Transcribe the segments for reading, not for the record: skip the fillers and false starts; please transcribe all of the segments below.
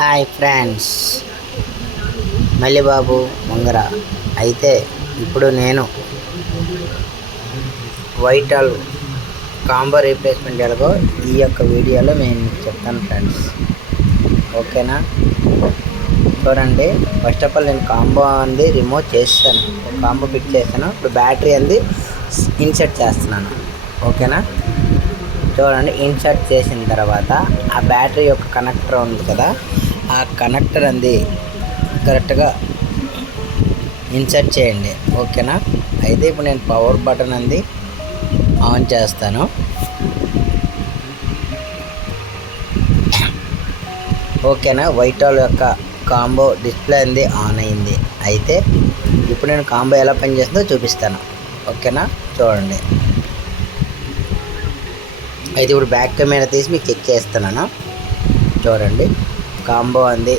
Hi friends, Mallibabu Mungara. అయితే ఇప్పుడు నేను వైటాల్ కాంబో రీప్లేస్మెంట్ ఎలాగో ఈ యొక్క వీడియోలో నేను మీకు చెప్తాను ఫ్రెండ్స్. ఓకేనా? చూడండి, ఫస్ట్ ఆఫ్ ఆల్ నేను కాంబో అంది రిమూవ్ చేస్తాను, కాంబో పిక్ చేస్తాను. ఇప్పుడు బ్యాటరీ అంది ఇన్సర్ట్ చేస్తున్నాను. ఓకేనా? చూడండి, ఇన్సర్ట్ చేసిన తర్వాత ఆ బ్యాటరీ యొక్క కనెక్టర్ ఉంది కదా, ఆ కనెక్టర్ అంది కరెక్ట్గా ఇన్సర్ట్ చేయండి. ఓకేనా? అయితే ఇప్పుడు నేను పవర్ బటన్ అంది ఆన్ చేస్తాను. ఓకేనా? వైటాల్ యొక్క కాంబో డిస్ప్లే అంది ఆన్ అయింది. అయితే ఇప్పుడు నేను కాంబో ఎలా పనిచేస్తుందో చూపిస్తాను. ఓకేనా? చూడండి. అయితే ఇప్పుడు బ్యాక్ కెమెరా తీసి మీకు చెక్ చేస్తున్నాను. చూడండి, కాంబో అంది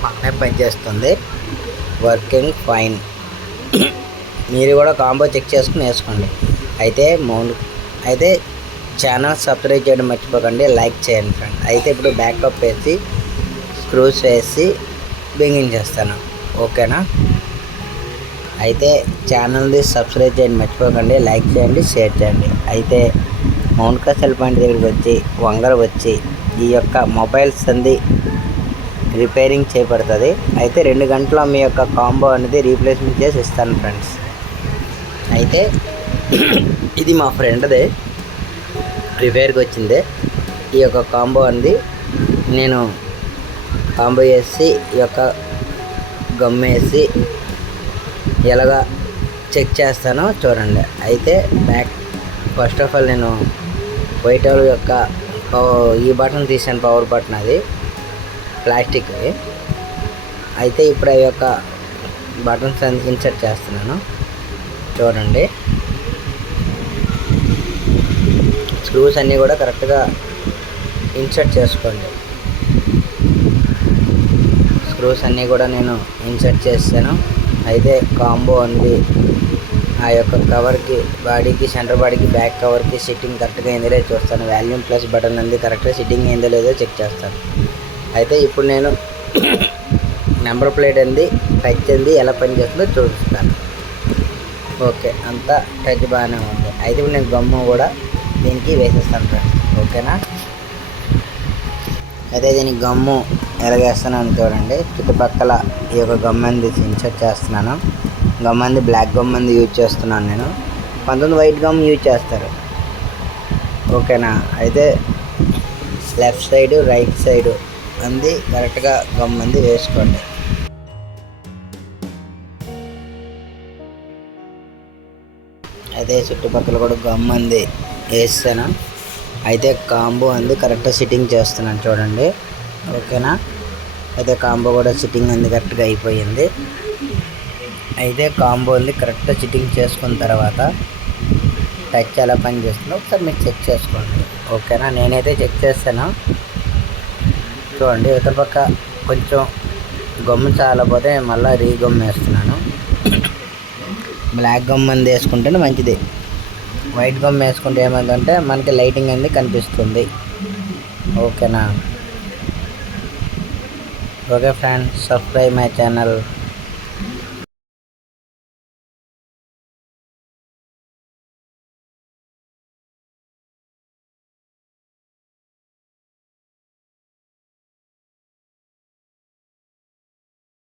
బాగానే పనిచేస్తుంది, వర్కింగ్ ఫైన్. మీరు కూడా కాంబో చెక్ చేసుకుని వేసుకోండి. అయితే ఛానల్ సబ్స్క్రైబ్ చేయడం మర్చిపోకండి, లైక్ చేయండి ఫ్రెండ్. అయితే ఇప్పుడు బ్యాకప్ వేసి స్క్రూస్ వేసి బిగించేస్తాను. ఓకేనా? అయితే ఛానల్ని సబ్స్క్రైబ్ చేయండి మర్చిపోకండి, లైక్ చేయండి, షేర్ చేయండి. అయితే మౌంట్ కసల్ పాయింట్ దగ్గరికి వచ్చి వంగర వచ్చి ఈ యొక్క మొబైల్స్ అంది రిపేరింగ్ చేయబడుతుంది. అయితే 2 గంటల మీ యొక్క కాంబో అనేది రీప్లేస్మెంట్ చేసి ఇస్తాను ఫ్రెండ్స్. అయితే ఇది మా ఫ్రెండ్దే రిపేర్కి వచ్చిందే. ఈ యొక్క కాంబో అంది నేను కాంబో వేసి ఈ యొక్క గమ్ వేసి ఎలాగా చెక్ చేస్తానో చూడండి. అయితే ఫస్ట్ ఆఫ్ ఆల్ నేను వైటాల్ యొక్క ఈ బటన్ తీసాను, పవర్ బటన్, అది ప్లాస్టిక్. అయితే ఇప్పుడు ఆ యొక్క బటన్స్ ఇన్సర్ట్ చేస్తున్నాను. చూడండి, స్క్రూస్ అన్నీ కూడా కరెక్ట్గా ఇన్సర్ట్ చేసుకోండి. స్క్రూస్ అన్నీ కూడా నేను ఇన్సర్ట్ చేస్తాను. అయితే కాంబో ఉంది ఆ యొక్క కవర్కి, బాడీకి, సెంటర్ బాడీకి, బ్యాక్ కవర్కి సిట్టింగ్ కరెక్ట్గా అయిందో లేదో చూస్తాను. వాల్యూమ్ ప్లస్ బటన్ అంది కరెక్ట్గా సిట్టింగ్ అయిందో లేదో చెక్ చేస్తాను. అయితే ఇప్పుడు నేను నెంబర్ ప్లేట్ అంది టచ్ అంది ఎలా పనిచేస్తుందో చూపిస్తాను. ఓకే, అంతా టచ్ బాగానే ఉంది. అయితే ఇప్పుడు నేను గమ్ము కూడా దీనికి వేసేస్తాను ఫ్రెండ్స్. ఓకేనా? అయితే దీనికి గమ్ము ఎలాగేస్తున్నాను చూడండి. చుట్టుపక్కల ఈ యొక్క గమ్మంది ఇన్సర్ట్ చేస్తున్నాను. గమ్మంది బ్లాక్ గమ్మంది యూజ్ చేస్తున్నాను నేను. కొంతమంది వైట్ గమ్ యూజ్ చేస్తారు. ఓకేనా? అయితే లెఫ్ట్ సైడు రైట్ సైడు అంది కరెక్ట్గా గమ్మంది వేసుకోండి. అయితే చుట్టుపక్కల కూడా గమ్మంది వేస్తాను. అయితే కాంబో అంది కరెక్ట్గా సిట్టింగ్ చేస్తున్నాను చూడండి. ఓకేనా? అయితే కాంబో కూడా సిట్టింగ్ అంది కరెక్ట్గా అయిపోయింది. అయితే కాంబో అంది కరెక్ట్గా సిట్టింగ్ చేసుకున్న తర్వాత టచ్ ఎలా పని చేస్తుందో ఒకసారి మీరు చెక్ చేసుకోండి. ఓకేనా? నేనైతే చెక్ చేస్తాను. చూడండి, ఇతర పక్క కొంచెం గమ్ము చాలపోతే మళ్ళీ రీగమ్ వేస్తున్నాను. బ్లాక్ గమ్ అంది వేసుకుంటేనే మంచిది. వైట్ గమ్ వేసుకుంటే ఏమైందంటే మనకి లైటింగ్ అనేది కనిపిస్తుంది. ఓకేనా? Okay friends, subscribe my channel.